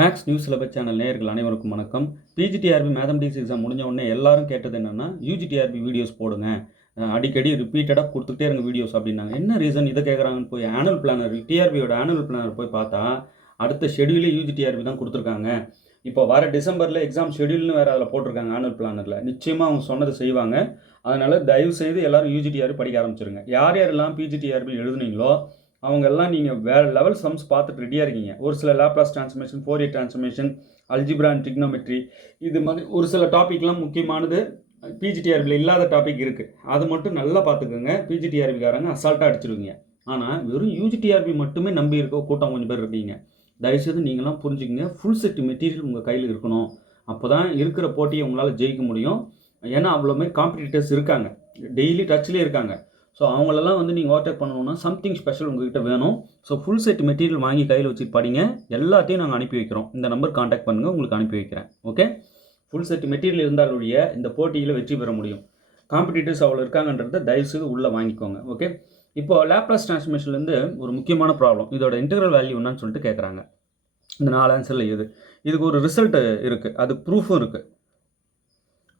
Maths news syllabus channel நேயர்கள் அனைவருக்கும் வணக்கம். பிஜிடிஆர்பி மேத்தமெட்டிக்ஸ் எக்ஸாம் முடிஞ்ச உடனே எல்லாரும் கேட்டது என்னென்னா யூஜிடிஆர்பி வீடியோஸ் போடுங்க, அடிக்கடி ரிப்பீட்டடாக கொடுத்துட்டே இருங்க வீடியோஸ் அப்படின்னாங்க. என்ன ரீசன் இதை கேட்குறாங்கன்னு போய் ஆனுவல் பிளானர் டிஆர்பியோட ஆனுவல் பிளானர் போய் பார்த்தா அடுத்த ஷெடியூலே யூஜிடிஆர்பி தான் கொடுத்துருக்காங்க. இப்போ வர டிசம்பரில் எக்ஸாம் ஷெடியூல்னு வேறு அதில் போட்டிருக்காங்க ஆனுவல் பிளானரில். நிச்சயமாக அவங்க சொன்னதை செய்வாங்க. அதனால் தயவுசெய்து எல்லோரும் யூஜிடிஆர்பி படிக்க ஆரம்பிச்சிருங்க. யார் யாரெல்லாம் பிஜிடிஆர்பி எழுதுனீங்களோ அவங்கெல்லாம் நீங்கள் வேறு லெவல் சம்ஸ் பார்த்துட்டு ரெடியாக இருக்கீங்க. ஒரு சில Laplace transformation, Fourier transformation, algebra and trigonometry, இது மாதிரி ஒரு சில டாப்பிக்லாம் முக்கியமானது பிஜிடிஆர்பியில் இல்லாத டாபிக் இருக்குது. அது மட்டும் நல்லா பார்த்துக்கோங்க. பிஜிடிஆர்பிக்காரங்க அசால்ட்டாக அடிச்சிருவீங்க. ஆனால் வெறும் யூஜிடிஆர்பி மட்டுமே நம்பி இருக்க கூட்டம் கொஞ்சம் பேர் இருக்கீங்க. தயவுசெய்து நீங்களாம் புரிஞ்சுக்கங்க. ஃபுல் செட் மெட்டீரியல் உங்கள் கையில் இருக்கணும். அப்போ தான் இருக்கிற போட்டியை உங்களால் ஜெயிக்க முடியும். ஏன்னா அவ்வளோ மாதிரி காம்படிட்டர்ஸ் இருக்காங்க, டெய்லி டச்லேயே இருக்காங்க. ஸோ அவங்களெல்லாம் நீங்கள் ஓவர்டேக் பண்ணணும்னா சம்திங் ஸ்பெஷல் உங்கள்கிட்ட வேணும். ஸோ ஃபுல் செட் மெட்டீரியல் வாங்கி கையில் வச்சு படிங்க. எல்லாத்தையும் நாங்கள் அனுப்பி வைக்கிறோம். இந்த நம்பர் காண்டாக்ட் பண்ணுங்கள், உங்களுக்கு அனுப்பி வைக்கிறேன். ஓகே, ஃபுல் செட் மெட்டீரியல் இருந்தாலுடைய இந்த போட்டியில் வெற்றி பெற முடியும். காம்படிட்டர்ஸ் அவ்வளோ இருக்காங்கன்றதை தயவுசெய்து உள்ளே வாங்கிக்கோங்க. ஓகே, இப்போ லேப்லாஸ் டிரான்ஸ்ஃபர்மேஷன்லேருந்து ஒரு முக்கியமான ப்ராப்ளம், இதோட இன்டெக்ரல் வேல்யூ என்னன்னு சொல்லிட்டு கேட்குறாங்க. இந்த 4 ஆன்சரில் இதுக்கு ஒரு ரிசல்ட் இருக்குது, அதுக்கு ப்ரூஃபும் இருக்குது.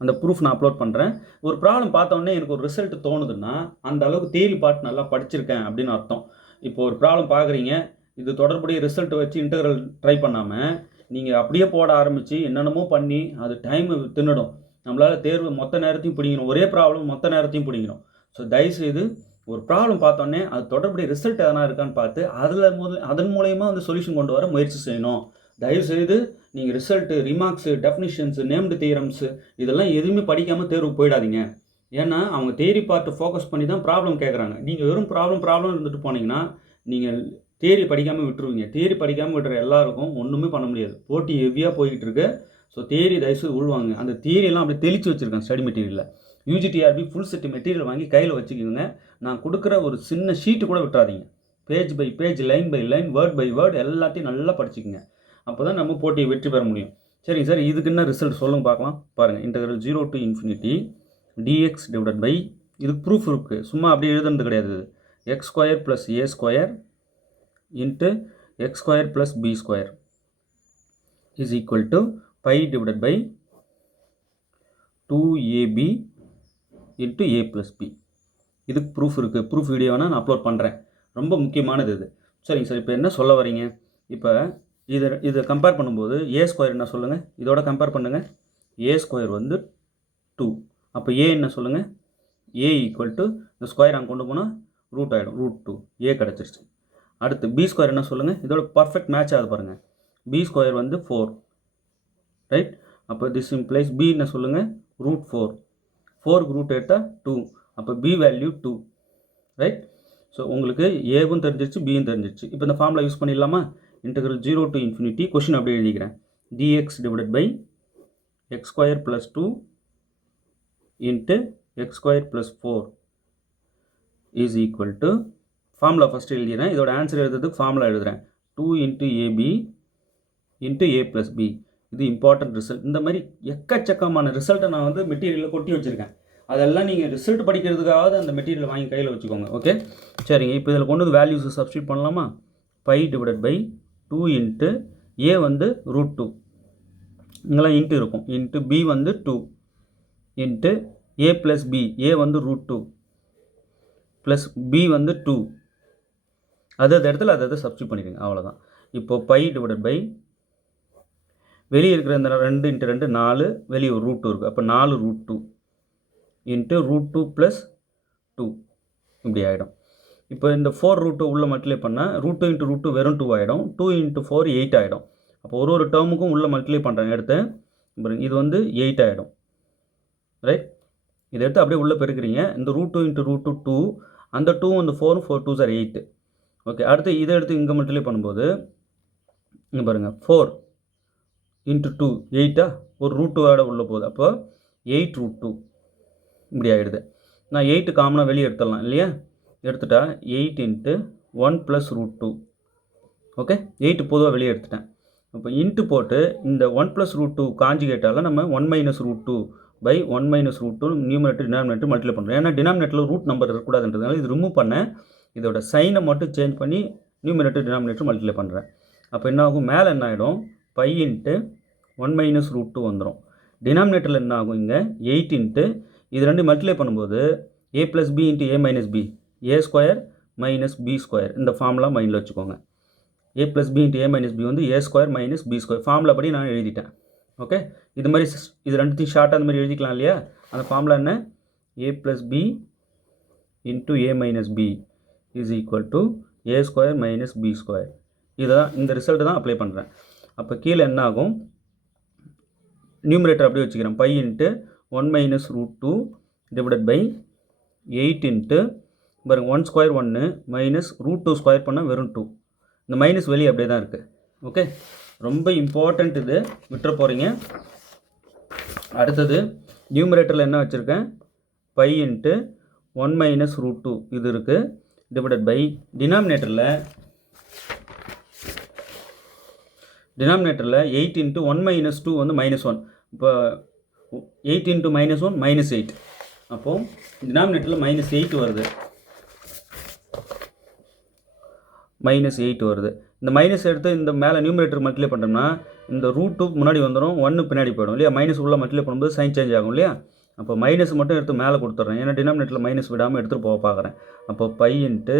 அந்த ப்ரூஃப் நான் அப்லோட் பண்ணுறேன். ஒரு ப்ராப்ளம் பார்த்தோன்னே எனக்கு ஒரு ரிசல்ட் தோணுதுன்னா அந்த அளவுக்கு தியரி பார்ட் நல்லா படிச்சிருக்கேன் அப்படின்னு அர்த்தம். இப்போ ஒரு ப்ராப்ளம் பார்க்குறீங்க, இது தொடர்புடைய ரிசல்ட் வச்சு இன்டெக்ரல் ட்ரை பண்ணாமல் நீங்கள் அப்படியே போட ஆரம்பித்து என்னென்னமோ பண்ணி அது டைம் தின்னுடும். நம்மளால் தேர்வு மொத்த நேரத்தையும் பிடிக்கணும், ஒரே ப்ராப்ளம் மொத்த நேரத்தையும் பிடிக்கணும். ஸோ தயவுசெய்து ஒரு ப்ராப்ளம் பார்த்தோன்னே அது தொடர்புடைய ரிசல்ட் எதனா இருக்கான்னு பார்த்து அதன் மூலயமா வந்து சொல்யூஷன் கொண்டு வர முயற்சி செய்யணும். தயவுசெய்து நீங்கள் ரிசல்ட்டு, ரிமார்க்ஸு, டெஃபினிஷன்ஸு, நேம்டு தியரம்ஸு இதெல்லாம் எதுவுமே படிக்காமல் தேர்வுக்கு போயிடாதீங்க. ஏன்னா அவங்க தியரி பார்ட்டை ஃபோக்கஸ் பண்ணி தான் ப்ராப்ளம் கேட்குறாங்க. நீங்கள் வெறும் ப்ராப்ளம் இருந்துட்டு போனீங்கன்னா நீங்கள் தியரி படிக்காமல் விட்டுருவீங்க. தியரி படிக்காமல் விட்டுற எல்லாருக்கும் ஒன்றுமே பண்ண முடியாது. போட்டி ஹெவியாக போய்கிட்டு இருக்கு. ஸோ தியரி தயவுசெய்து உள்வாங்க. அந்த தியரியெல்லாம் அப்படி தெளித்து வச்சுருக்கேன் ஸ்டடி மெட்டீரியலில். யூஜிடிஆர்பி ஃபுல் செட் மெட்டீரியல் வாங்கி கையில் வச்சுக்கோங்க. நான் கொடுக்குற ஒரு சின்ன ஷீட்டு கூட விட்டுறாதீங்க. Page by page, line by line, word by word எல்லாத்தையும் நல்லா படிச்சுக்கோங்க. அப்போ தான் நம்ம போட்டியை வெற்றி பெற முடியும். சரிங்க சார், இதுக்கு என்ன ரிசல்ட் சொல்லுங்க பார்க்கலாம். பாருங்கள், integral 0 to infinity dx divided by, இதுக்கு ப்ரூஃப் இருக்குது, சும்மா அப்படியே எழுதுறது கிடையாது. X square plus a square into x square plus b square is equal to pi divided by 2ab into a plus b. இதுக்கு ப்ரூஃப் இருக்குது. ப்ரூஃப் வீடியோனா நான் அப்லோட் பண்ணுறேன். ரொம்ப முக்கியமானது இது. சரிங்க சார், இப்போ என்ன சொல்ல வரீங்க? இப்போ இதை கம்பேர் பண்ணும்போது ஏ ஸ்கொயர் என்ன சொல்லுங்கள், இதோட கம்பேர் பண்ணுங்கள். ஏ ஸ்கொயர் வந்து 2. அப்போ ஏ என்ன சொல்லுங்கள், ஏ ஈக்குவல் டு இந்த ஸ்கொயர் அங்கே கொண்டு போனால் ரூட் ஆகிடும், √2 ஏ கிடச்சிருச்சு. அடுத்து பி ஸ்கொயர் என்ன சொல்லுங்கள், இதோட பர்ஃபெக்ட் மேட்ச் ஆகுது பாருங்கள். பி ஸ்கொயர் வந்து 4, ரைட். அப்போ திஸ் இம்ப்ளைஸ் பி என்ன சொல்லுங்கள், √4. 4க்கு ரூட் எடுத்தால் 2. அப்போ பி வேல்யூ 2, ரைட். ஸோ உங்களுக்கு ஏவும் தெரிஞ்சிருச்சு, பியும் தெரிஞ்சிருச்சு. இப்போ இந்த ஃபார்முலா யூஸ் பண்ணிடலாமா? இன்டெக்ரல் 0 to infinity, கொஷின் அப்படியே எழுதிக்கிறேன், dx divided by x square plus 2 into x square plus 4 is equal to, formula first எழுதிக்கிறேன். இதோட ஆன்சர் எழுதுறதுக்கு ஃபார்முலா எழுதுகிறேன், 2 into AB into a plus b. இது இம்பார்ட்டன்ட் ரிசல்ட். இந்த மாதிரி எக்கச்சக்கமான ரிசல்ட்டை நான் வந்து மெட்டீரியலில் கொட்டி வச்சுருக்கேன். அதெல்லாம் நீங்கள் ரிசல்ட் படிக்கிறதுக்காக அந்த மெட்டீரியல் வாங்கி கையில் வச்சுக்கோங்க. ஓகே, சரிங்க. இப்போ இதில் கொண்டு வந்து வேல்யூஸை சப்ஸ்டியூட் பண்ணலாமா? பை டிவைடட் பை 2 இன்ட்டு ஏ வந்து √2, இங்கெல்லாம் இன்ட்டு இருக்கும், இன்ட்டு பி வந்து 2 இன்ட்டு ஏ ப்ளஸ் பி, ஏ வந்து √2 ப்ளஸ் பி வந்து 2. அது இடத்துல அதை சப்ஸ்டியூட் பண்ணிடுங்க, அவ்வளோதான். இப்போது பை டிவைடட் பை, வெளியே இருக்கிற இந்த 2 இன்ட்டு 2 4, வெளியே ஒரு √2 இருக்குது. அப்போ 4 √2 இன்ட்டு √2 ப்ளஸ் 2 இப்படி ஆகிடும். இப்போ இந்த 4 உள்ளே மல்டிப்ளை பண்ணால் √2 இன்ட்டு √2 வெறும் 2 ஆகிடும். 2 இன்ட்டு 4 8 ஆகிடும். அப்போ ஒரு டேர்முக்கும் உள்ளே மல்டிப்ளை பண்ணுறேன் எடுத்து, இது வந்து 8 ஆகிடும், ரைட். இதை எடுத்து அப்படியே உள்ளே பெருக்கிறீங்க. இந்த √2 இன்ட்டு √2 2, அந்த 2 வந்து 4, 4 2 சார் 8. ஓகே, அடுத்து இதை எடுத்து இங்கே மல்டிப்ளை பண்ணும்போது இங்கே பாருங்கள், 4 இன்ட்டு 2 8, ஒரு √2 உள்ளே போகுது. அப்போ 8 √2 இப்படி ஆகிடுது. நான் 8 காமனாக வெளியே எடுத்துடலாம் இல்லையா? எடுத்துட்டா 8 இன்ட்டு 1 ப்ளஸ் √2. ஓகே, 8 பொதுவாக வெளியே எடுத்துட்டேன். இப்போ இன்ட்டு போட்டு இந்த 1 ப்ளஸ் √2 காஞ்சிகேட்டால் நம்ம 1 minus √2 by 1 minus √2 numerator denominator multiply பண்ணுறோம். ஏன்னா டினாமினேட்டரில் ரூட் நம்பர் இருக்கக்கூடாதுன்றதுனால இது ரிமூவ் பண்ணேன். இதோட சைனை மட்டும் சேஞ்ச் பண்ணி நியூமரேட்டர் டினாமினேட்டர் மல்டிப்ளை பண்ணுறேன். அப்போ என்ன ஆகும், மேலே என்ன ஆகிடும், பை இன்ட்டு 1 மைனஸ் ரூட் 2 வந்துடும். டினாமினேட்டரில் என்ன ஆகும் இங்கே 8 இன்ட்டு இது ரெண்டு மல்டிப்ளை பண்ணும்போது a plus b into a minus b a square minus b square இந்த ஃபார்முலா மைண்டில் வச்சுக்கோங்க. a plus b into a minus b வந்து a square minus b square formula படி நான் எழுதிட்டேன். ஓகே, இது மாதிரி இது ரெண்டுத்தையும் ஷார்ட்டாக அந்த மாதிரி எழுதிக்கலாம் இல்லையா? அந்த ஃபார்முலா என்ன? a plus b into a minus b is equal to a square minus b square. இதுதான் இந்த ரிசல்ட்டு தான் அப்ளை பண்ணுறேன். அப்போ கீழே என்ன ஆகும்? நியூமரேட்டர் அப்படியே வச்சுக்கிறேன். Pi into 1 minus root 2 divided by 8 into பாருங்க 1 ஸ்கொயர் 1 மைனஸ் ரூட் 2 ஸ்கொயர் பண்ணால் வெறும் 2. இந்த மைனஸ் வெளியே அப்படியே தான் இருக்குது. ஓகே, ரொம்ப இம்பார்ட்டண்ட், இது விட்டுற போகிறீங்க. அடுத்தது நியூமரேட்டரில் என்ன வச்சுருக்கேன்? பை இன்ட்டு 1 மைனஸ் ரூட் 2 இது இருக்குது டிவைடட் பை டினாமினேட்டரில் 8 இன்ட்டு 1 மைனஸ் 2 வந்து மைனஸ் 1. இப்போ 8 இன்ட்டு மைனஸ் 1 மைனஸ் 8. அப்போது டினாமினேட்டரில் மைனஸ் 8 வருது. மைனஸ் 8 வருது. இந்த மைனஸ் எடுத்து இந்த மேலே நியூமரேட்டர் மல்டிப்ளை பண்ணுறோம்னா இந்த ரூட் 2 முன்னாடி வந்துடும், 1 பின்னாடி போயிடும் இல்லையா? மைனஸ் உள்ள மல்டிப்ளை பண்ணும்போது சைன் சேஞ்ச் ஆகும் இல்லையா? அப்போ மைனஸ் மட்டும் எடுத்து மேலே கொடுத்துட்றேன், ஏன்னா டினாமினேட்டரில் மைனஸ் விடாமல் எடுத்துகிட்டு போக பார்க்குறேன். அப்போ பை இன்ட்டு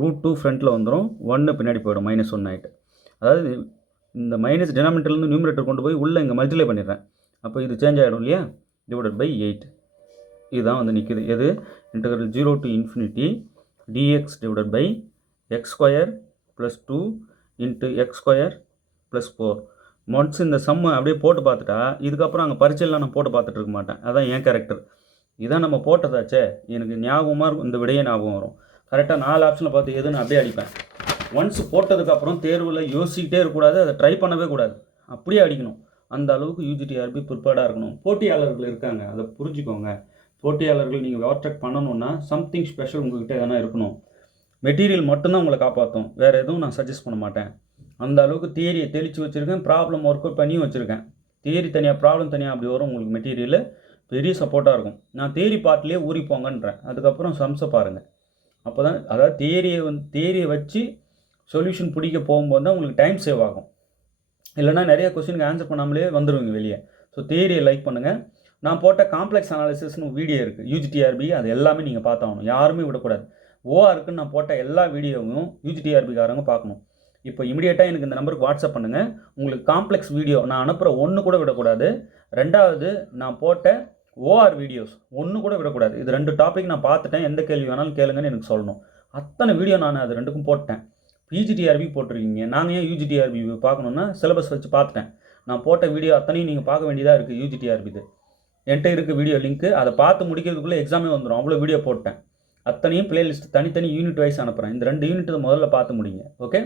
ரூட் 2 ஃப்ரண்ட்டில் வந்துடும், 1 பின்னாடி போயிடும், மைனஸ் 1 ஆகிட்டு. அதாவது இந்த மைனஸ் டினாமினேட்டர்லேருந்து நியூமரேட்டர் கொண்டு போய் உள்ளே இங்கே மல்டிப்ளை பண்ணிடுறேன். அப்போ இது சேஞ்ச் ஆகிடும் இல்லையா? Divided by 8. இதுதான் வந்து நிற்கிது. எது? Integral 0 to infinity dx divided by x square plus 2 into x square plus 4. Once இந்த சம்மை அப்படியே போட்டு பார்த்துட்டா இதுக்கப்புறம் அங்கே பரீட்சையெல்லாம் நான் போட்டு பார்த்துட்டு இருக்க மாட்டேன். அதான் என் கேரக்டர். இதான் நம்ம போட்டதாச்சே, எனக்கு ஞாபகமாக இருக்கும், இந்த விடையே ஞாபகம் வரும். கரெக்டாக 4 ஆப்ஷனில் பார்த்து எதுன்னு அப்படியே அடிப்பேன். ஒன்ஸ் போட்டதுக்கப்புறம் தேர்வில் யோசிக்கிட்டே இருக்கக்கூடாது, அதை ட்ரை பண்ணவே கூடாது, அப்படியே அடிக்கணும். அந்த அளவுக்கு யூஜிடிஆர்பி ப்ரிப்பேர்டாக இருக்கணும். போட்டியாளர்கள் இருக்காங்க, அதை புரிஞ்சுக்கோங்க. போட்டியாளர்கள் நீங்கள் ஓவர்டேக் பண்ணணுன்னா சம்திங் ஸ்பெஷல் உங்கள்கிட்ட எதனா இருக்கணும். மெட்டீரியல் மட்டும்தான் உங்களை காப்பாற்றும், வேறு எதுவும் நான் சஜஸ்ட் பண்ண மாட்டேன். அந்த அளவுக்கு தியரியை தெளித்து வச்சுருக்கேன், ப்ராப்ளம் ஒர்க் அவுட் பண்ணியும் வச்சுருக்கேன். தியரி தனியாக ப்ராப்ளம் தனியாக அப்படி வரும். உங்களுக்கு மெட்டீரியல் பெரிய சப்போர்ட்டாக இருக்கும். நான் தியரி பார்ட்லேயே ஊறி போங்கன்றேன், அதுக்கப்புறம் சம்ஸை பாருங்கள். அப்போ தான், அதாவது தியரியை வச்சு சொல்யூஷன் பிடிக்க போகும்போது தான் உங்களுக்கு டைம் சேவ் ஆகும். இல்லைனா நிறைய கொஸ்டினுக்கு ஆன்சர் பண்ணாமலே வந்துடுவீங்க வெளியே. ஸோ தியரியை லைக் பண்ணுங்கள். நான் போட்ட காம்ப்ளெக்ஸ் அனாலிசிஸ்னு வீடியோ இருக்குது யூஜிடிஆர்பி, அது எல்லாமே நீங்கள் பார்த்தாகணும், யாருமே விடக்கூடாது. ஓஆருக்குன்னு நான் போட்ட எல்லா வீடியோவும் யூஜிடிஆர்பிக்காரங்க பார்க்கணும். இப்போ இமீடியட்டாக எனக்கு இந்த நம்பருக்கு வாட்ஸ்அப் பண்ணுங்கள். உங்களுக்கு காம்ப்ளெக்ஸ் வீடியோ நான் அனுப்புகிற ஒன்று கூட விடக்கூடாது. ரெண்டாவது, நான் போட்ட ஓஆர் வீடியோஸ் ஒன்று கூட விடக்கூடாது. இது 2 டாபிக் நான் பார்த்துட்டேன், எந்த கேள்வி வேணாலும் கேளுங்கன்னு எனக்கு சொல்லணும். அத்தனை வீடியோ நான் அது 2க்கும் போட்டேன். பிஜிடிஆர்பி போட்டிருக்கீங்க, நாங்கள் ஏன் யூஜிடிஆர்பி பார்க்கணுன்னா சிலபஸ் வச்சு பார்த்துட்டேன். நான் போட்ட வீடியோ அத்தனையும் நீங்கள் பார்க்க வேண்டியதாக இருக்குது. யூஜிடிஆர்பி இது என்கிட்ட இருக்க வீடியோ லிங்க்கு, அதை பார்த்து முடிக்கிறதுக்குள்ளே எக்ஸாமே வந்துடும், அவ்வளோ வீடியோ போட்டேன். அத்தனையும் பிளேலிஸ்ட் தனித்தனி யூனிட் வைஸ் அனுப்புகிறேன். இந்த 2 யூனிட் முதல்ல பார்த்து முடிங்க. ஓகே,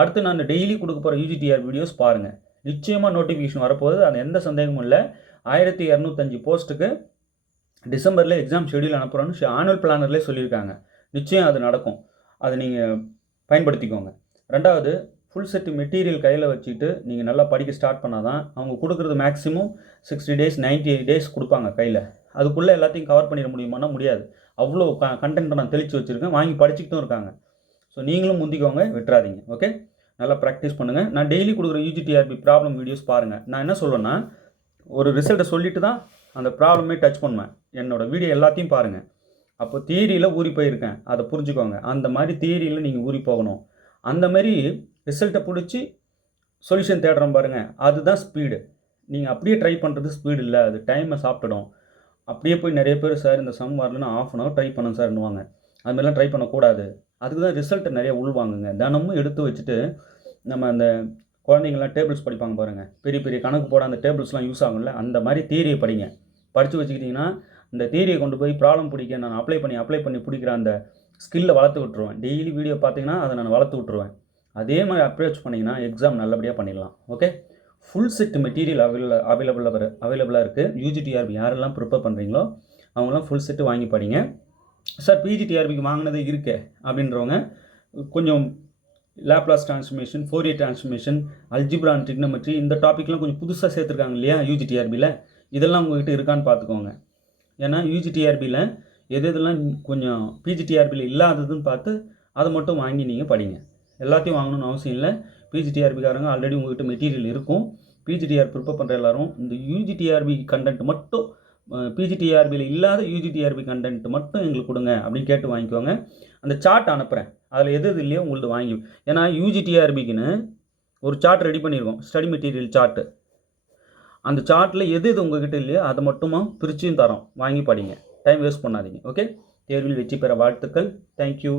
அடுத்து நான் டெய்லி கொடுக்க போகிற யூஜிடிஆர் வீடியோஸ் பாருங்கள். நிச்சயமாக நோட்டிஃபிகேஷன் வரப்போகுது, அது எந்த சந்தேகமும் இல்லை. 1205 போஸ்ட்டுக்கு டிசம்பரில் எக்ஸாம் ஷெடியூல் அனுப்புகிறோன்னு ஆனுவல் பிளானர்லேயே சொல்லியிருக்காங்க. நிச்சயம் அது நடக்கும், அதை நீங்கள் பயன்படுத்திக்கோங்க. ரெண்டாவது, ஃபுல் செட்டு மெட்டீரியல் கையில் வச்சுட்டு நீங்கள் நல்லா படிக்க ஸ்டார்ட் பண்ணால் தான் அவங்க கொடுக்குறது மேக்ஸிமம் 60 days 90 days கொடுப்பாங்க கையில். அதுக்குள்ளே எல்லாத்தையும் கவர் பண்ணிட முடியுமானா முடியாது. அவ்வளோ கண்டென்ட்டை நான் தெளித்து வச்சுருக்கேன், வாங்கி படிச்சுக்கிட்டும் இருக்காங்க. ஸோ நீங்களும் முந்திக்கோங்க, விட்டுறாதீங்க. ஓகே, நல்லா ப்ராக்டிஸ் பண்ணுங்கள். நான் டெய்லி கொடுக்குற யூஜிடிஆர்பி ப்ராப்ளம் வீடியோஸ் பாருங்கள். நான் என்ன சொல்லுவேன்னா, ஒரு ரிசல்ட்டை சொல்லிட்டு தான் அந்த ப்ராப்ளமே டச் பண்ணுவேன். என்னோடய வீடியோ எல்லாத்தையும் பாருங்கள். அப்போ தியரியில் ஊறி போயிருக்கேன், அதை புரிஞ்சுக்கோங்க. அந்த மாதிரி தியரியில் நீங்கள் ஊறி போகணும். அந்த மாதிரி ரிசல்ட்டை பிடிச்சி சொல்யூஷன் தேடுறோம் பாருங்கள், அதுதான் ஸ்பீடு. நீங்கள் அப்படியே ட்ரை பண்ணுறது ஸ்பீடு இல்லை, அது டைமை சாப்பிட்டுடும். அப்படியே போய் நிறைய பேர் சார் இந்த சம் வரலன்னா ½ hour ட்ரை பண்ணுங்க சார்னுவாங்க. அதுமாதிரிலாம் ட்ரை பண்ணக்கூடாது. அதுக்கு தான் ரிசல்ட்டை நிறைய உள்வாங்குங்க. தினமும் எடுத்து வச்சுட்டு நம்ம அந்த குழந்தைங்கள்லாம் டேபிள்ஸ் படிப்பாங்க பாருங்கள், பெரிய பெரிய கணக்கு போட அந்த டேபிள்ஸ்லாம் யூஸ் ஆகும்ல, அந்த மாதிரி தியரியை படிங்க. படித்து வச்சுக்கிட்டிங்கன்னா இந்த தியரியை கொண்டு போய் ப்ராப்ளம் பிடிக்க நான் அப்ளை பண்ணி பிடிக்கிற அந்த ஸ்கில்லை வளர்த்து விட்ருவேன். டெய்லி வீடியோ பார்த்தீங்கன்னா அதை நான் வளர்த்து விட்ருவேன். அதே மாதிரி அப்ரோச் பண்ணிங்கன்னா எக்ஸாம் நல்லபடியாக பண்ணிடலாம். ஓகே, ஃபுல் செட் மெட்டீரியல் அவைலபிளாக இருக்குது. யூஜிடிஆர்பி யாரெல்லாம் ப்ரிப்பேர் பண்ணுறீங்களோ அவங்களாம் ஃபுல் செட்டு வாங்கி படிங்க. சார் பிஜிடிஆர்பிக்கு வாங்கினதே இருக்கே அப்படின்றவங்க கொஞ்சம் Laplace transformation, Fourier transformation, algebra and trigonometry, இந்த டாப்பிக்லாம் கொஞ்சம் புதுசாக சேர்த்துருக்காங்க இல்லையா யூஜிடிஆர்பியில், இதெல்லாம் உங்கள்கிட்ட இருக்கான்னு பார்த்துக்கோங்க. ஏன்னா யூஜிடிஆர்பியில் எதெல்லாம் கொஞ்சம் பிஜிடிஆர்பியில் இல்லாததுன்னு பார்த்து அதை மட்டும் வாங்கி நீங்கள் படிங்க. எல்லாத்தையும் வாங்கணும்னு அவசியம் இல்லை. பிஜிடிஆர்பிக்காரங்க ஆல்ரெடி உங்கள்கிட்ட மெட்டீரியல் இருக்கும். பிஜிடிஆர் ப்ரிப்பேர் பண்ணுற எல்லாரும் இந்த யூஜிடிஆர்பி கண்டென்ட் மட்டும் பிஜிடிஆர்பியில் இல்லாத யூஜிடிஆர்பி கண்டென்ட் மட்டும் எங்களுக்கு கொடுங்க அப்படின்னு கேட்டு வாங்கிக்கோங்க. அந்த சார்ட் அனுப்புகிறேன், அதில் எது இல்லையோ உங்கள்து வாங்கி. ஏன்னா யூஜிடிஆர்பிக்குன்னு ஒரு சார்ட் ரெடி பண்ணியிருக்கோம், ஸ்டடி மெட்டீரியல் சார்ட்டு. அந்த சார்ட்டில் எது உங்ககிட்ட இல்லையோ அதை மட்டுமா பிரிச்சும் தரோம், வாங்கி படிங்க, டைம் வேஸ்ட் பண்ணாதீங்க. ஓகே, தேர்வில் வெற்றி பெற வாழ்த்துக்கள். தேங்க்யூ.